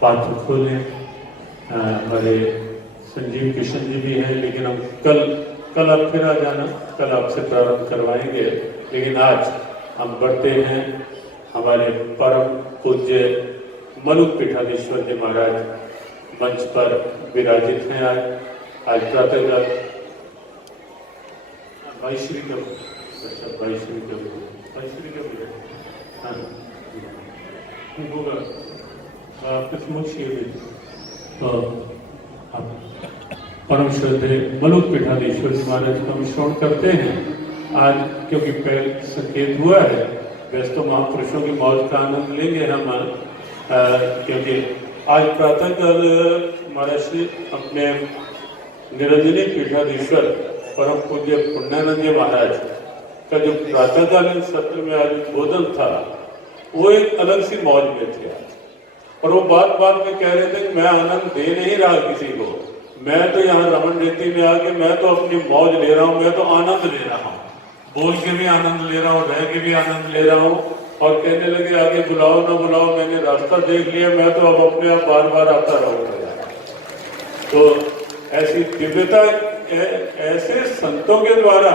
पात्र खोलें। हमारे संजीव किशन जी भी हैं, लेकिन हम कल आप फिर आ जाना, कल आपसे प्रारंभ करवाएंगे। लेकिन आज हम बढ़ते हैं। हमारे परम पूज्य मलुक पीठाधीश्वर जी महाराज मंच पर विराजित हैं। आज प्रातःकाल भाई श्री का होगा परम श्रद्धेय मलुक पीठाधीश्वर जी महाराज का हम श्रवण करते हैं आज, क्योंकि पहले संकेत हुआ है। वैसे तो महापुरुषों की मौज का आनंद लेंगे हम, क्योंकि आज प्रातःकाल महाराज अपने निरंजनी पीठाधीश्वर परम पूज्य पुण्यानंद जी महाराज का जो प्रातःकालीन सत्र में आज उद्बोधन था, वो एक अलग सी मौज में थे आज। और वो बात में कह रहे थे कि मैं आनंद दे नहीं रहा किसी को, मैं तो यहाँ रमन रीति में आके मैं तो अपनी मौज ले रहा हूँ, मैं तो आनंद ले रहा हूँ, बोल के भी आनंद ले रहा हूँ, रह के भी आनंद ले रहा हूँ। और कहने लगे आगे बुलाओ ना बुलाओ, मैंने रास्ता देख लिया, मैं तो अब अपने आप बार आता रहूंगा। तो ऐसी दिव्यता ऐसे संतों के द्वारा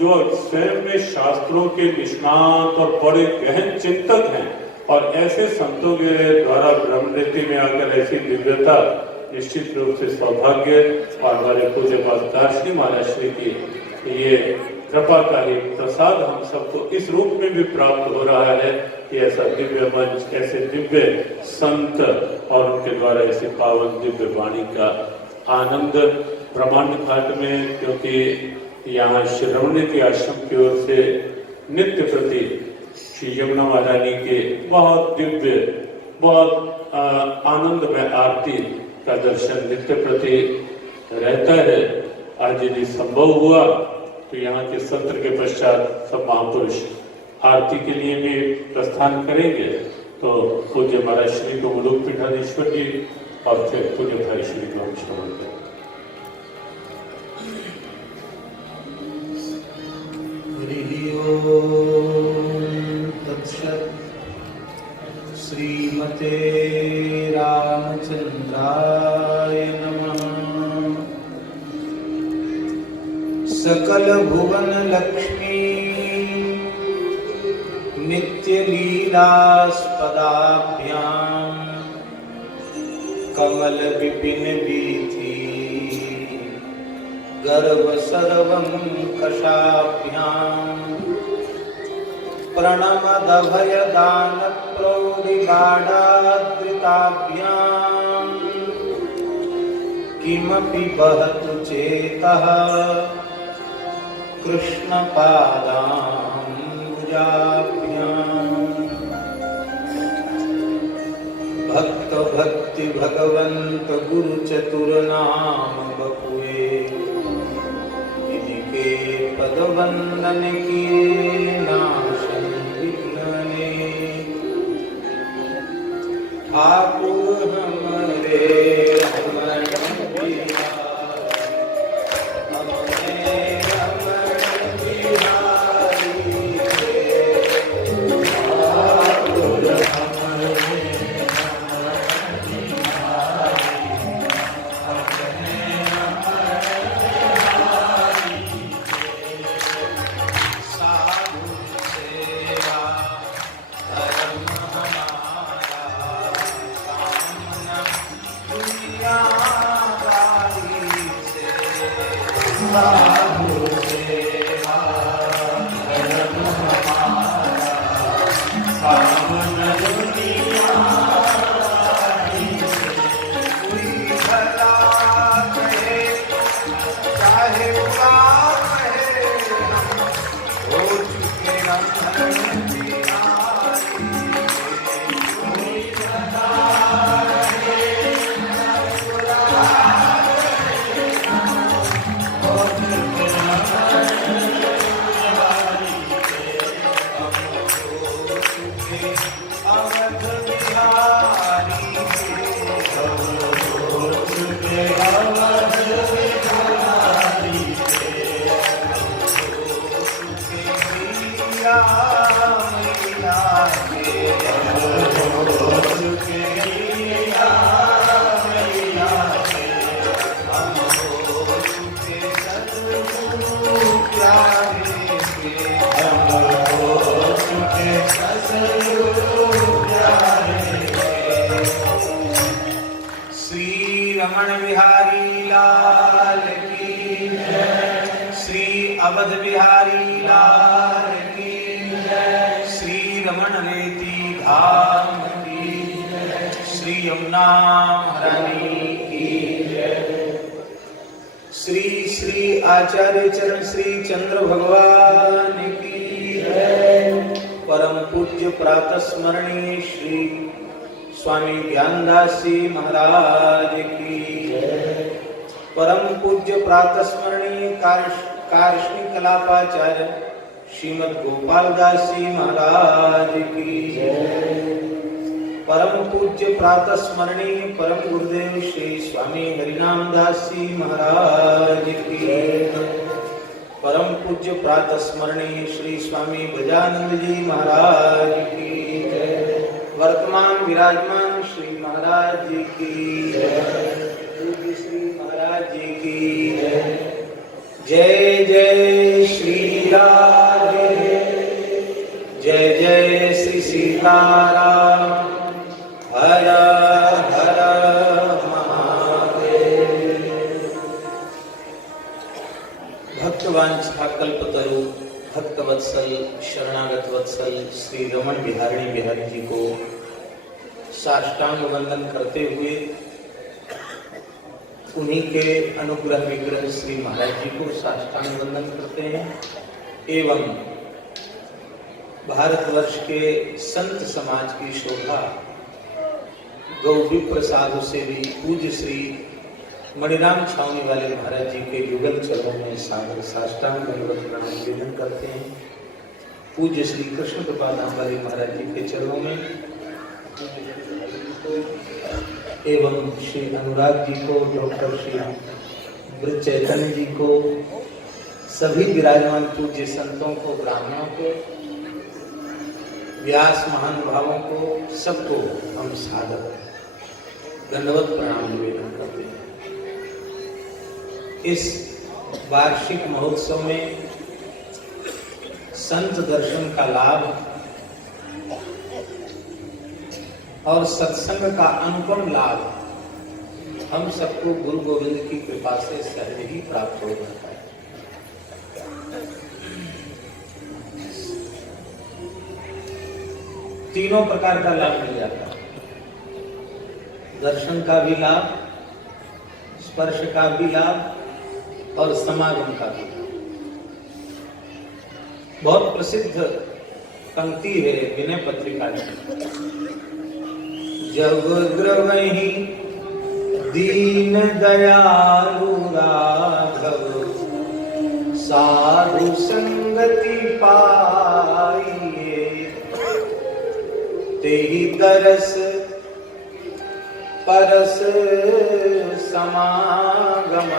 जो स्वयं में शास्त्रों के निष्णात और बड़े गहन चिंतक हैं, और ऐसे संतों के द्वारा ब्रह्म नीति में आकर ऐसी दिव्यता निश्चित रूप से सौभाग्य। और हमारे पूज्य पादकारी महाराज श्री की ये कृपा का ही प्रसाद हम सबको इस रूप में भी प्राप्त हो रहा है कि ऐसा दिव्य मंच, ऐसे दिव्य संत और उनके द्वारा ऐसे पावन दिव्य वाणी का आनंद ब्रह्मांड घाट में। क्योंकि यहाँ श्रवण के आश्रम की ओर से नित्य प्रति श्री यमुना महारानी के बहुत दिव्य, बहुत आनंदमय आरती का दर्शन नित्य प्रति रहता है। आज यदि संभव हुआ तो यहाँ के सत्र के पश्चात सब महापुरुष आरती के लिए भी प्रस्थान करेंगे। तो पूज्य महाराज श्री को मलुक पीठाधीश्वर जी और फिर पूज्य भाई श्री को हम श्रवण करें। श्रीमते रामचंद्राय नमः। सकल भुवन लक्ष्मी नित्य लीलास्पदाभ्यां कमल विपिन वीथि गर्भ सर्वं कषाभ्यां प्रणमदभय दान प्रौढिगाढाद्रिताभ्यां किमपि बहतु चेतः कृष्णपादाम्बुजाभ्यां। भक्त भक्ति भगवंत गुरु चतुर नाम बपुए, इनके पद वंदन किए नाशन विघ्ने। ठाकुर हमरे रमण रमण बिहारी लाल की जय, श्री अवध बिहारी लाल की जय, श्री रमण रेती धाम की जय, श्री यमुना महारानी की जय, श्री श्री आचार्य चरण श्री चंद्र भगवान की जय, परम पूज्य प्रातः स्मरणीय श्री स्वामी ज्ञानदास जी महाराज की जय, परम पूज्य प्रातः स्मरणीय कार्ष्णिक कलापाचार्य श्रीमद गोपाल दास जी महाराज की जय, परम पूज्य प्रातः स्मरणीय परम गुरुदेव श्री स्वामी हरिनाम दास जी महाराज की जय, परम पूज्य प्रातः स्मरणीय श्री स्वामी गजानंद जी महाराज की जय, वर्तमान विराजमान श्री महाराज जी की जय, पूज्य श्री महाराज जी की जय, जय जय श्री राधे, जय जय श्री सीताराम, हर हर महादेव। भक्तवांछा कल्पतरु भक्तवत्सल शरणागत वत्सल श्री रमण बिहारी बिहारी जी को साष्टांग वंदन करते हुए उन्हीं के अनुग्रह विग्रह श्री महाराज जी को साष्टांग वंदन करते हैं एवं भारतवर्ष के संत समाज की शोभा गौरी प्रसाद से भी पूज्य श्री मणिराम छावनी वाले महाराज जी के युगल चरणों में सादर साष्टांग दंडवत प्रणाम निवेदन करते हैं। पूज्य श्री कृष्ण कृपा धाम वाले महाराज जी के चरणों में एवं श्री अनुराग जी को, डॉक्टर श्री ब्रज चैतन्य जी को, सभी विराजमान पूज्य संतों को, ब्राह्मणों को, व्यास महानुभावों को, सबको हम सादर दंडवत प्रणाम निवेदन करते हैं। इस वार्षिक महोत्सव में संत दर्शन का लाभ और सत्संग का अनुपम लाभ हम सबको गुरु गोविंद की कृपा से सहज ही प्राप्त हो जाता है। तीनों प्रकार का लाभ मिल जाता है, दर्शन का भी लाभ, स्पर्श का भी लाभ और समागम का भी। बहुत प्रसिद्ध पंक्ति है विनय पत्रिका की, जब द्रवहि दीन दयालु राघव साधु संगति पाइए, तेहि तरस परस समागमादिक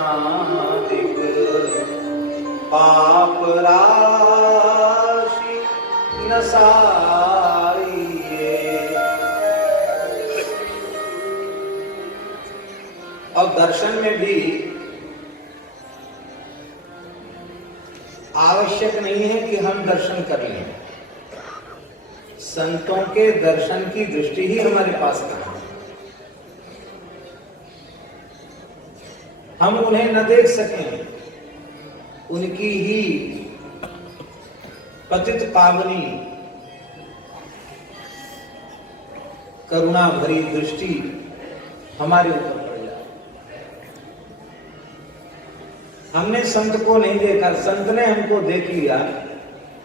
पाप राशि नसाइए। और दर्शन में भी आवश्यक नहीं है कि हम दर्शन कर लें, संतों के दर्शन की दृष्टि ही हमारे पास कहां है। हम उन्हें न देख सकें, उनकी ही पतित पावनी करुणा भरी दृष्टि हमारे ऊपर पड़ जाए। हमने संत को नहीं देखा, संत ने हमको देख लिया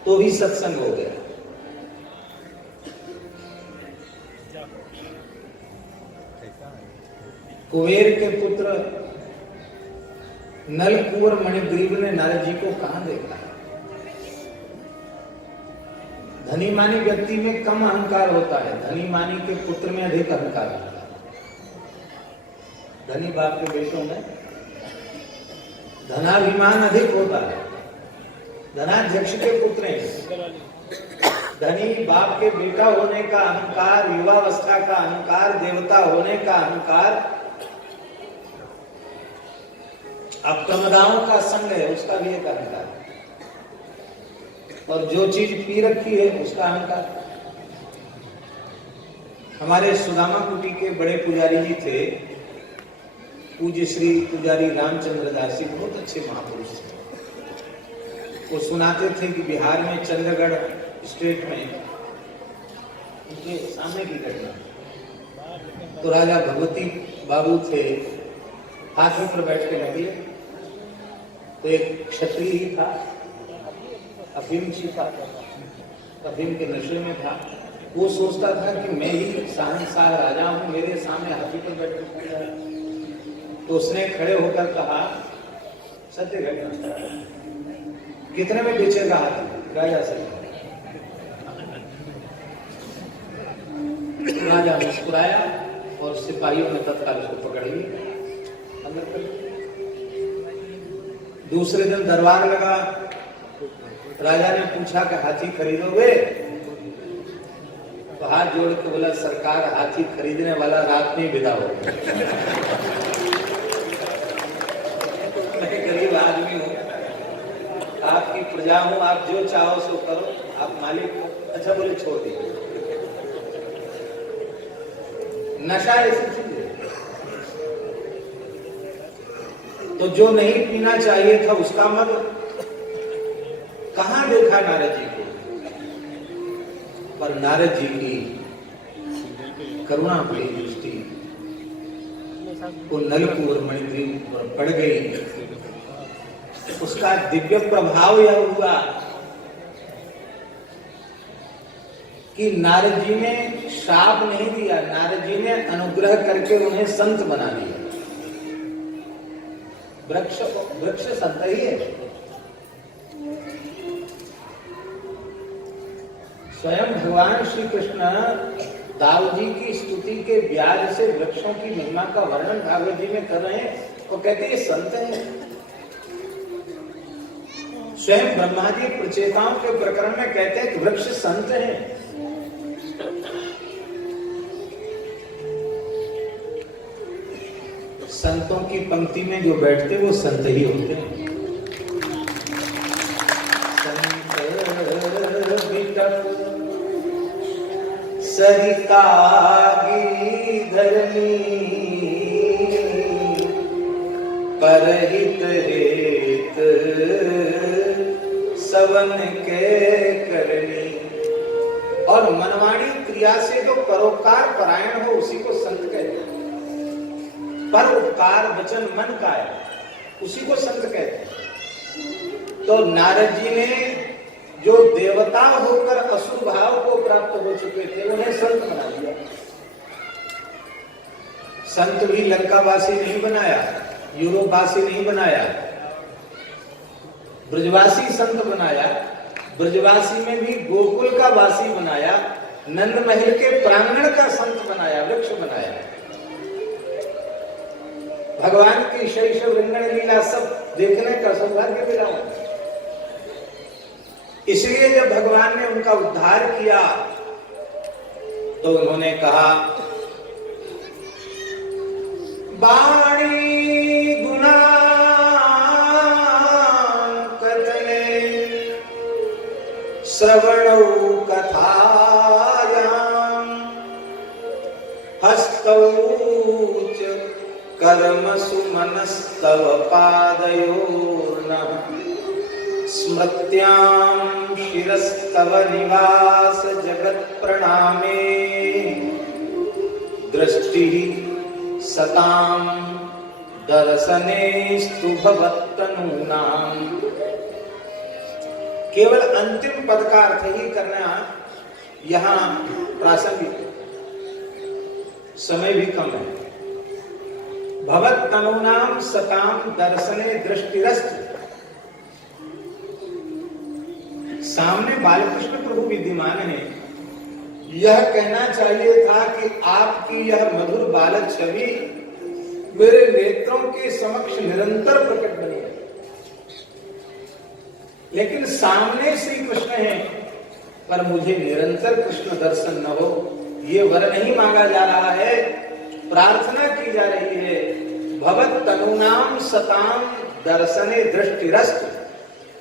तो भी सत्संग हो गया। कुबेर के पुत्र नल कुंवर मणिग्रीव ने नारद जी को कहां देखा? धनी मानी व्यक्ति में कम अहंकार होता है, धनी मानी के पुत्र में अधिक अहंकार होता है। धनी बाप के बेटों में धनाभिमान अधिक होता है, धनाध्यक्ष के पुत्र हैं। धनी बाप के बेटा होने का अहंकार, युवावस्था का अहंकार, देवता होने का अहंकार, अप्रमदाओं का संग है, उसका भी एक अहंकार है। और जो चीज पी रखी है उसका अहंकार। हमारे सुदामा कुटी के बड़े पुजारी जी थे, पूज्य श्री पुजारी रामचंद्र दास जी बहुत अच्छे महापुरुष थे। वो सुनाते थे कि बिहार में चंद्रगढ़ स्टेट में उनके सामने की घटना, तो राजा भगवती बाबू थे, हाथी पर बैठ के निकले, तो एक क्षत्रिय ही था, अफीम था, अफीम के नशे में था। वो सोचता था कि मैं ही शहंशाह राजा हूं, मेरे सामने हाथी पर बैठ के, तो उसने खड़े होकर कहा, सत्य घटना, कितने में बेचेगा हाथी? राजा से। राजा मुस्कुराया और सिपाहियों ने तत्काल उसको पकड़ लिया, अंदर कर दिया। दूसरे दिन दरबार लगा, राजा ने पूछा कि हाथी खरीदोगे? तो हाथ जोड़ के बोला, सरकार हाथी खरीदने वाला रात में विदा हो गया। मैं गरीब आदमी हूँ, आपकी प्रजा हूँ, आप जो चाहो सो करो, आप मालिक हो। अच्छा बोले छोड़ दीजिए। नशा ऐसी चीज है, तो जो नहीं पीना चाहिए था उसका मत। कहां देखा नारद जी को? पर नारद जी की करुणा भरी दृष्टि वो नलकूर मणिद्वीप पर पड़ गई। उसका दिव्य प्रभाव यह हुआ कि नारद जी ने शाप नहीं दिया, नारद जी ने अनुग्रह करके उन्हें संत बना दिया। वृक्ष संत ही है। स्वयं भगवान श्री कृष्ण दाऊ जी की स्तुति के ब्याज से वृक्षों की महिमा का वर्णन भागवत जी में कर रहे हैं, वो कहते हैं संत हैं। स्वयं ब्रह्मा जी प्रचेताओं के प्रकरण में कहते हैं कि वृक्ष संत हैं। संतों की पंक्ति में जो बैठते वो संत ही होते हैं। संत विटप सरिता धरनी परहित हेत सवन के करनी। और मनवाणी क्रिया से जो परोपकार परायण हो उसी को संत कहते हैं। पर उपकार वचन मन का है, उसी को संत कहते हैं। तो नारद जी ने जो देवता होकर असुर भाव को प्राप्त हो चुके थे उन्हें संत बना दिया। संत भी लंकावासी नहीं बनाया, यूरोपवासी नहीं बनाया, ब्रजवासी संत बनाया। ब्रजवासी में भी गोकुल का वासी बनाया, नंद महल के प्रांगण का संत बनाया, वृक्ष बनाया। भगवान की शैशव रंगण लीला सब देखने का सौभाग्य मिला। इसलिए जब भगवान ने उनका उद्धार किया तो उन्होंने कहा, बाणी गुणा कथने श्रवणौ कथायां हस्तौ च कर्मसु मनस्तव पादयोर्नः स्मृत्यां शिरस्तव निवास जगत् प्रणामे दृष्टि सतां दर्शनेस्तु भवत्तनूनां। केवल अंतिम पद का अर्थ ही करना यहां प्रासंगिक, समय भी कम है। भवत्तनूनां सतां दर्शने दृष्टिरस्त। सामने बालकृष्ण प्रभु विद्यमान है। यह कहना चाहिए था कि आपकी यह मधुर बालक छवि मेरे नेत्रों के समक्ष निरंतर प्रकट बनी है। लेकिन सामने श्री कृष्ण है पर मुझे निरंतर कृष्ण दर्शन न हो, ये वर नहीं मांगा जा रहा है, प्रार्थना की जा रही है। भवत्तनूनां सतां दर्शने दृष्टिरस्त।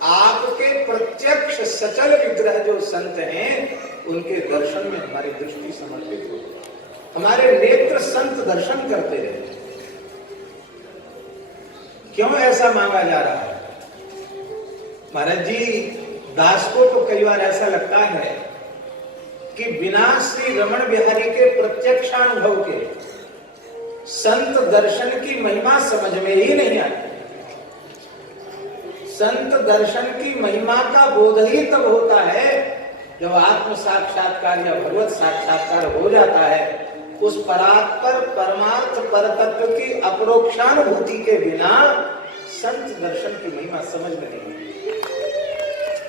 आपके प्रत्यक्ष सचल विग्रह जो संत हैं उनके दर्शन में हमारी दृष्टि समर्पित हो, हमारे नेत्र संत दर्शन करते रहे। क्यों ऐसा मांगा जा रहा है? महाराज जी, दास को तो कई बार ऐसा लगता है कि बिना श्री रमण बिहारी के प्रत्यक्षानुभव के संत दर्शन की महिमा समझ में ही नहीं आती। संत दर्शन की महिमा का बोध ही तब होता है जब आत्म साक्षात्कार या भगवत साक्षात्कार हो जाता है। उस परात्पर परमार्थ परतत्व की अपरोक्षानुभूति के बिना संत दर्शन की महिमा समझ में नहीं आती।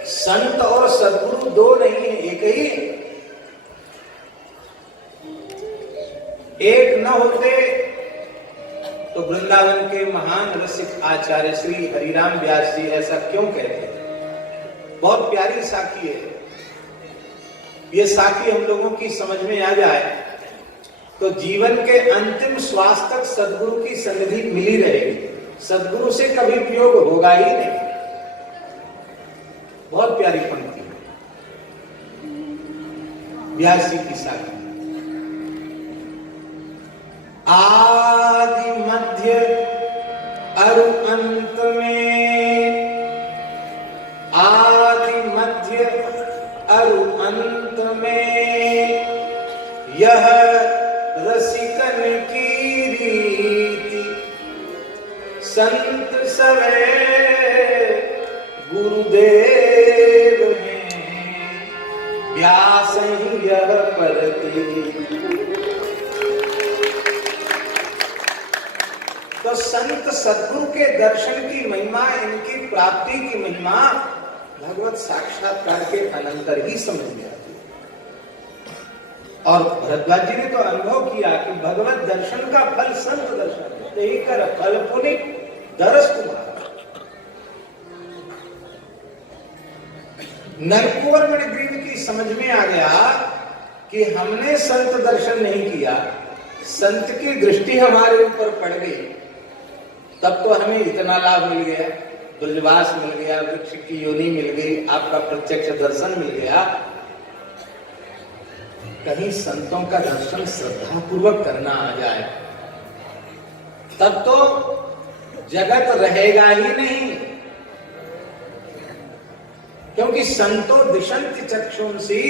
संत और सद्गुरु दो नहीं है, एक ही। एक न होते तो वृंदावन के महान रसिक आचार्य श्री हरिराम व्यास जी ऐसा क्यों कहते? बहुत प्यारी साखी है। ये साखी हम लोगों की समझ में आ जाए तो जीवन के अंतिम श्वास तक सद्गुरु की सन्निधि मिली रहेगी, सद्गुरु से कभी वियोग होगा ही नहीं। बहुत प्यारी पंक्ति है व्यास जी की साखी। आदि मध्य अरु अंत में, आदि मध्य अरु अंत में, यह रसिकन की रीति, संत सवे गुरुदेव हैं, व्यास ही यह परति। तो संत सद्गुरु के दर्शन की महिमा, इनकी प्राप्ति की महिमा भगवत साक्षात्कार के अनंतर ही समझ में आती है। और भरद्वाज जी ने तो अनुभव किया कि भगवत दर्शन का फल संत दर्शन, यही कर फल पुनिक दरस तुम्हारा। नरकुंवर मणिग्रीव की समझ में आ गया कि हमने संत दर्शन नहीं किया, संत की दृष्टि हमारे ऊपर पड़ गई, तब तो हमें इतना लाभ मिल गया, दुर्जवास मिल गया, वृक्ष की योनि मिल गई, आपका प्रत्यक्ष दर्शन मिल गया। कहीं संतों का दर्शन श्रद्धा पूर्वक करना आ जाए तब तो जगत रहेगा ही नहीं, क्योंकि संतो दिशंति चक्षुंसी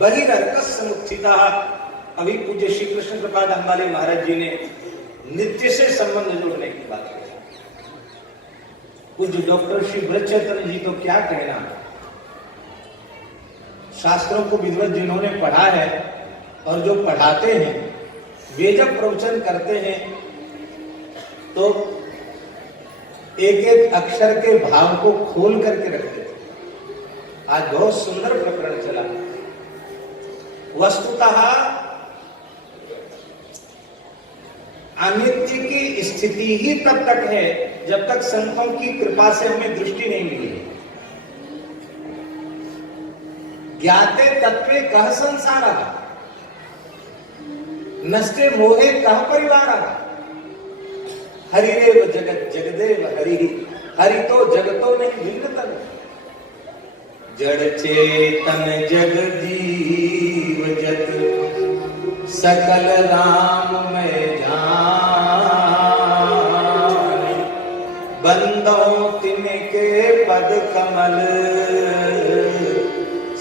बहिरर्कस समुत्थिता। अभी पूज्य श्री कृष्ण प्रपाद हमारे महाराज जी ने नित्य से संबंध जोड़ने की बात की। पूज्य डॉक्टर श्री ब्रजचंद्र जी तो क्या कहना, शास्त्रों को विद्वत जिन्होंने पढ़ा है और जो पढ़ाते हैं, वे जब प्रवचन करते हैं तो एक एक अक्षर के भाव को खोल करके रखते थे। आज बहुत सुंदर प्रकरण चला। वस्तुतः अनित्य की स्थिति ही तब तक है जब तक संतों की कृपा से हमें दृष्टि नहीं मिली। ज्ञाते तत्वे कह संसारा, नष्टे मोहे कह परिवारा, हरिरेव जगत जगदेव हरि, हरि तो जगतो नहीं भिन्न तन, जड़ चेतन जग जीव जत, सकल राम में जान, बंदों तिनके पद कमल,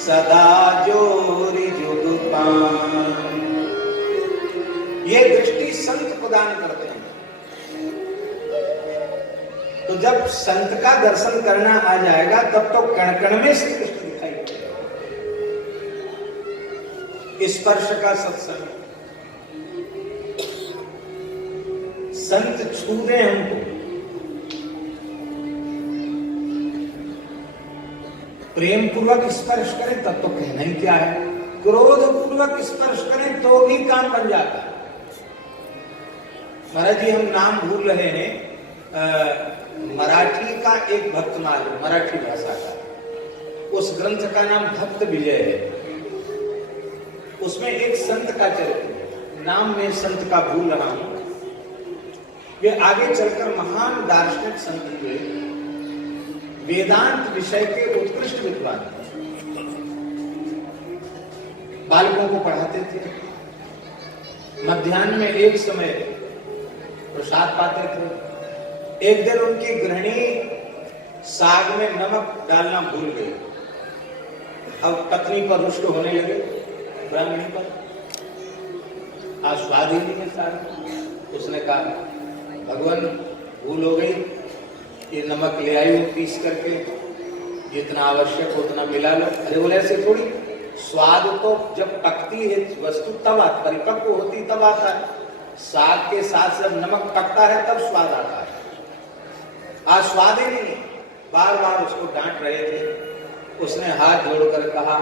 सदा जोरी जुग पान। ये दृष्टि संत प्रदान करते हैं। तो जब संत का दर्शन करना आ जाएगा तब तो कण कण में श्री कृष्ण दिखाई देगा। स्पर्श का सत्संग, संत छू दे हमको, प्रेम पूर्वक स्पर्श करें तब तो कहना ही क्या है, क्रोध पूर्वक स्पर्श करें तो भी काम बन जाता है। महाराज जी हम नाम भूल रहे हैं, मराठी का एक भक्तमाल, मराठी भाषा का, उस ग्रंथ का नाम भक्त विजय है। उसमें एक संत का चरित्र, नाम में संत का भूल रहा हूं, वे आगे चलकर महान दार्शनिक संत हुए, वेदांत विषय के उत्कृष्ट विद्वान, बालकों को पढ़ाते थे। मध्याह्न में एक समय प्रसाद पाते थे, एक दिन उनकी गृहिणी साग में नमक डालना भूल गई। अब पत्नी पर रुष्ट होने लगे, ब्राह्मणी पर, आज स्वाद ही नहीं है साग। उसने कहा भगवान भूल हो गई, ये नमक ले आई हूं पीस करके, जितना आवश्यक हो उतना मिला लो। अरे बोले ऐसे थोड़ी, स्वाद तो जब पकती है वस्तु तब आता, परिपक्व होती तब आता है। साग के साथ जब नमक पकता है तब स्वाद आता है, आज स्वाद ही नहीं। बार बार उसको डांट रहे थे। उसने हाथ जोड़कर कहा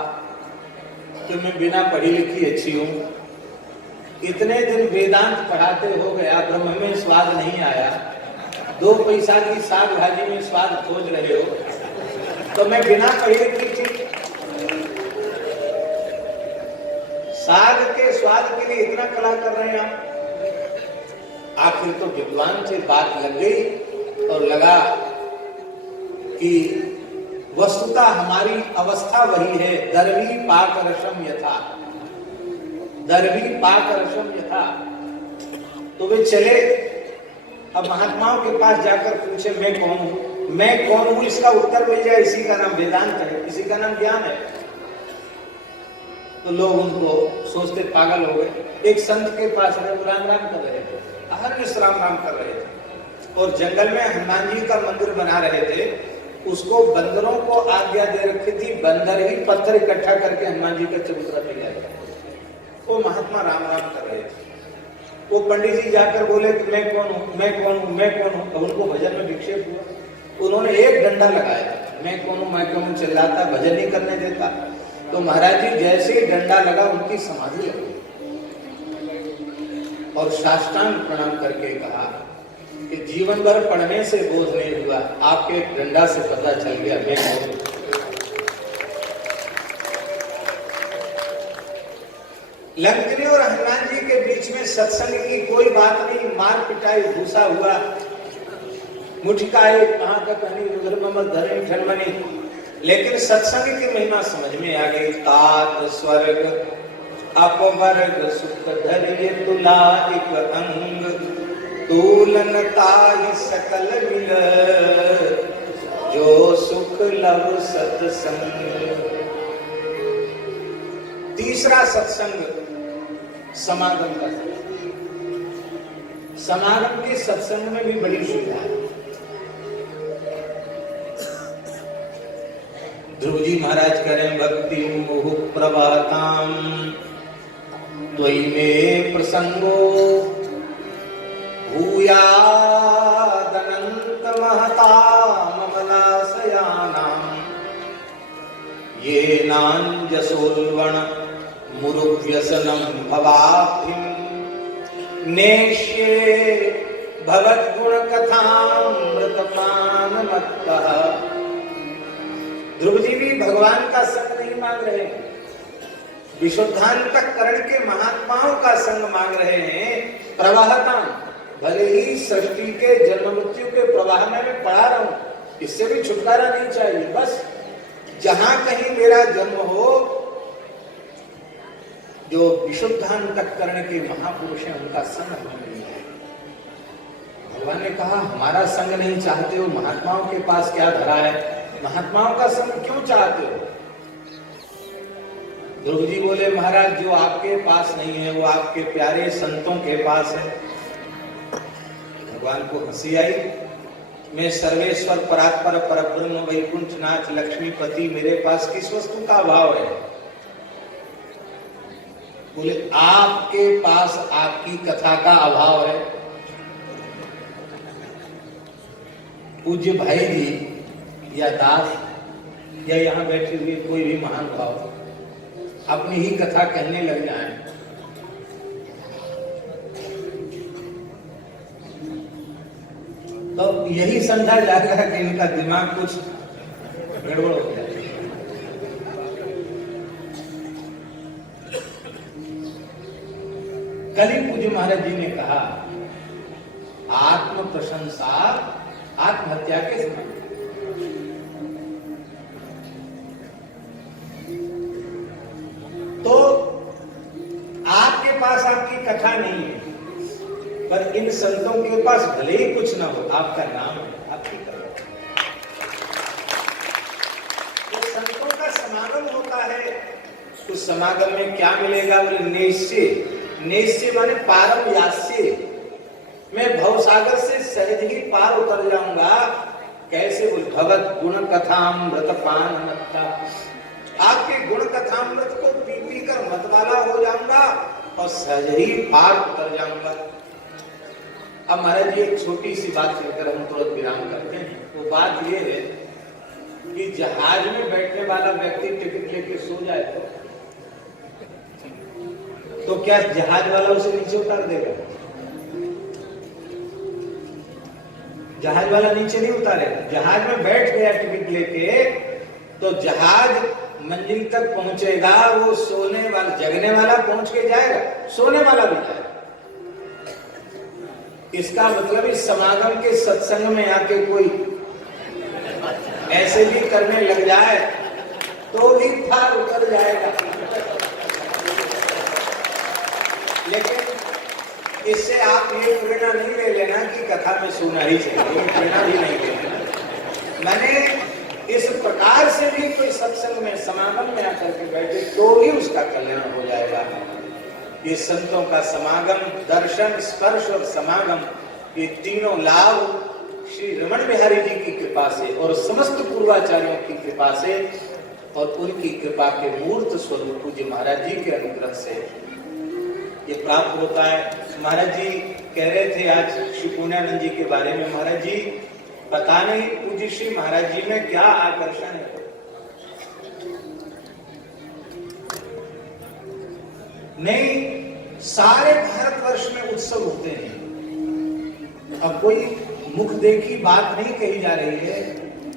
कि मैं बिना पढ़ी लिखी अच्छी हूं, इतने दिन वेदांत पढ़ाते हो गया, ब्रह्म में स्वाद नहीं आया, 2 पैसा की साग भाजी में स्वाद खोज रहे हो, तो मैं बिना पढ़ी लिखी थी। साग के स्वाद के लिए इतना कला कर रहे हैं आप। आखिर तो विद्वान से बात लग गई और लगा कि वस्तुतः हमारी अवस्था वही है, दर्वी पाक रसम यथा, दर्वी पाक रसम यथा। तो वे चले। अब महात्माओं के पास जाकर पूछे मैं कौन हूं, मैं कौन हूं, इसका उत्तर मिल जाए, इसी का नाम वेदांत है, इसी का नाम ज्ञान है। तो लोग उनको सोचते पागल हो गए। एक संत के पास राम राम कर रहे थे, अहर्निश राम राम कर रहे थे, और जंगल में हनुमान जी का मंदिर बना रहे थे। उसको बंदरों को आज्ञा दे रखी थी, बंदर ही पत्थर इकट्ठा करके हनुमान जी का चबूतरा तैयार किया। वो महात्मा राम राम कर रहे थे। वो पंडित जी जाकर बोले कि मैं कौन हूं, मैं कौन हूं, मैं कौन हूं। तो उनको भजन में विक्षेप हुआ। उन्होंने एक डंडा लगाया, मैं कौन हूं, मैं कौन हूं चिल्लाता, भजन नहीं करने देता। तो महाराज जी जैसे ही डंडा लगा उनकी समाधि लगी और साष्टांग प्रणाम करके कहा कि जीवन भर पढ़ने से बोध नहीं हुआ, आपके डंडा से पता चल गया मैं कौन हूं। लंकनी और हनुमान जी के बीच में सत्संग की कोई बात नहीं, मार पिटाई घूसा हुआ, मुठिकाए कहां का कहानी धरे ठनमनी, लेकिन सत्संग की महिमा समझ में आ गई। तात स्वर्ग अपवर्ग सुख धैर्य तुला एक अंग, तूलनता ही सकल मिल, जो सुख लव सत्संग। तीसरा सत्संग समागम का। समागम के सत्संग में भी बड़ी सुविधा है। ध्रुव जी महाराज करें भक्ति मोह प्रवाताम, त्वयि में प्रसंगो भूयादनंत महता ममलासयानाम, ये नांजसोल्वण मुरुव्यसनम भवाब्धिम, नेष्ये भवद्गुण कथामृतपान मत्तः। ध्रुव जी भी भगवान का संग नहीं मांग रहे हैं, विशुद्धांतःकरण के महात्माओं का संग मांग रहे हैं। प्रवाहताम, भले ही सृष्टि के जन्म मृत्यु के प्रवाह में मैं पड़ा रहूं, इससे भी छुटकारा नहीं चाहिए। बस जहां कहीं मेरा जन्म हो, जो विशुद्धांतःकरण के महापुरुष हैं उनका संग हमें नहीं है। भगवान ने कहा हमारा संग नहीं चाहते हो, महात्माओं के पास क्या धरा है, महात्माओं का संग क्यों चाहते हो? ध्रुव जी बोले महाराज जो आपके पास नहीं है वो आपके प्यारे संतों के पास है। भगवान को हंसी आई। मैं सर्वेश्वर परात्पर परब्रह्म वैकुंठनाथ लक्ष्मीपति, मेरे पास किस वस्तु का अभाव है? बोले आपके पास आपकी कथा का अभाव है। पूज्य भाई जी या दास या यहाँ बैठे हुए कोई भी महान भाव अपनी ही कथा कहने लग जाए तो यही समझा जाएगा कि इनका दिमाग कुछ गड़बड़ हो गया। कल ही पूज्य महाराज जी ने कहा आत्म प्रशंसा आत्महत्या के समान। तो आपके पास आपकी कथा नहीं है, पर इन संतों के पास भले ही कुछ ना हो, आपका नाम है, आपकी कला। तो संतों का समागम होता है, उस समागम में क्या मिलेगा? बोले नेश्य। नेश्य माने पारम यास्य। मैं भवसागर से सहज ही पार उतर जाऊंगा। कैसे? बोले भगत गुण कथामृत पान मत्ता। आपके गुण कथामृत को पी पी कर मतवाला हो जाऊंगा और सहज ही पार उतर जाऊंगा। अब महाराज जी एक छोटी सी बात कहकर हम तुरंत विराम करते हैं। वो बात ये है कि जहाज में बैठने वाला व्यक्ति टिकट लेके सो जाए तो क्या जहाज वाला उसे नीचे उतार देगा? जहाज वाला नीचे नहीं उतारेगा। जहाज में बैठ गया टिकट लेके तो जहाज मंजिल तक पहुंचेगा, वो सोने वाला जगने वाला पहुंच के जाएगा, सोने वाला भी जाएगा। इसका मतलब इस समागम के सत्संग में आके कोई ऐसे भी करने लग जाए तो भी पार उतर जाएगा। लेकिन इससे आप ये प्रेरणा नहीं ले लेना कि कथा में सुना ही चाहिए, प्रेरणा भी नहीं ले लेना। मैंने इस प्रकार से भी कोई सत्संग में समागम में आकर के बैठे तो भी उसका कल्याण हो जाएगा। ये संतों का समागम, दर्शन, स्पर्श और समागम, ये तीनों लाभ श्री रमण बिहारी जी की कृपा से और समस्त पूर्वाचार्यों की कृपा से और उनकी कृपा के मूर्त स्वरूप पूज्य महाराज जी के अनुग्रह से ये प्राप्त होता है। महाराज जी कह रहे थे आज श्री पुण्यानंद जी के बारे में, महाराज जी पता नहीं पूज्य श्री महाराज जी में क्या आकर्षण है। नहीं, सारे भारतवर्ष में उत्सव होते हैं। अब कोई मुख देखी बात नहीं कही जा रही है।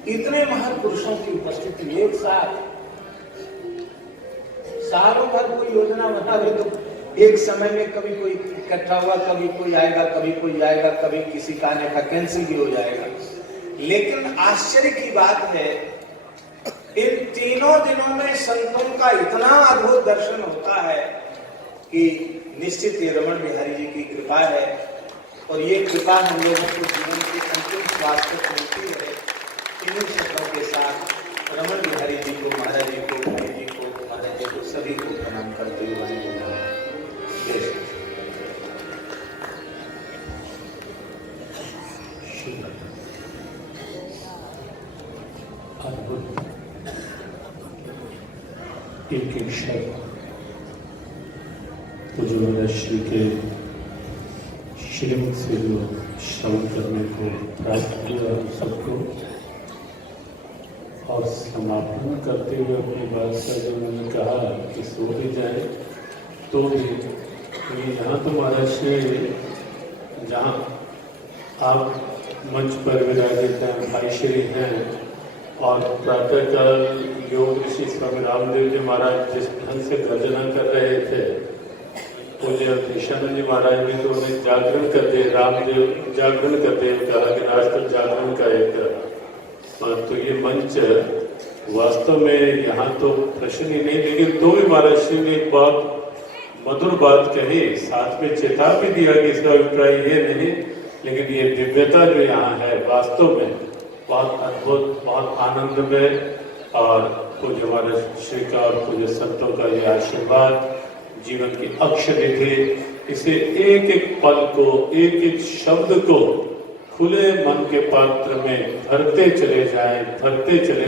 इतने महापुरुषों की उपस्थिति एक साथ, सालों भर कोई योजना बना रहे तो एक समय में कभी कोई इकट्ठा हुआ, कभी कोई आएगा, कभी कोई आएगा, कभी किसी का आने का कैंसिल भी हो जाएगा। लेकिन आश्चर्य की बात है, इन तीनों दिनों में संतों का इतना अद्भुत दर्शन होता है कि निश्चित ये रमण बिहारी जी की कृपा है और ये कृपा हम लोगों को जीवन की अंतिम श्वास तक मिलती है। इन्हीं शब्दों के साथ रमण बिहारी जी को, महाराज जी को, मुनि जी को, महाराज जी को सभी को प्रणाम करते हुए अद्भुत एक एक शब्द श्री के श्रीमत से जो श्रवण करने को प्राप्त हुआ सबको, और समापन करते हुए अपनी बात का जो मैंने कहा कि सो भी जाए तो भी, यहाँ तो महाराज ने जहाँ आप मंच पर विराजित हैं, भाई श्री हैं और प्रातःकाल योग ऋषि स्वामी रामदेव जी महाराज जिस ढंग से गर्जना कर रहे थे, पूज्य अवधेशानंद जी महाराज ने तो उन्हें जागरण कर दिए, रामदेव जागरण कर दिए, कहा कि आज तो जागरण का एक तो ये मंच वास्तव में यहाँ तो प्रश्न ही नहीं, लेकिन तो भी महाराज श्री ने एक बहुत मधुर बात कही, साथ में चेता भी दिया कि इसका अभिप्राय ये नहीं, लेकिन ये दिव्यता जो यहाँ है वास्तव में बहुत अद्भुत, बहुत आनंदमय। और पूज्य महाराज श्री का और पूज्य संतों का ये आशीर्वाद जीवन की अक्षय निधि, इसे एक एक पल को, एक एक शब्द को खुले मन के पात्र में भरते चले जाएं, भरते चले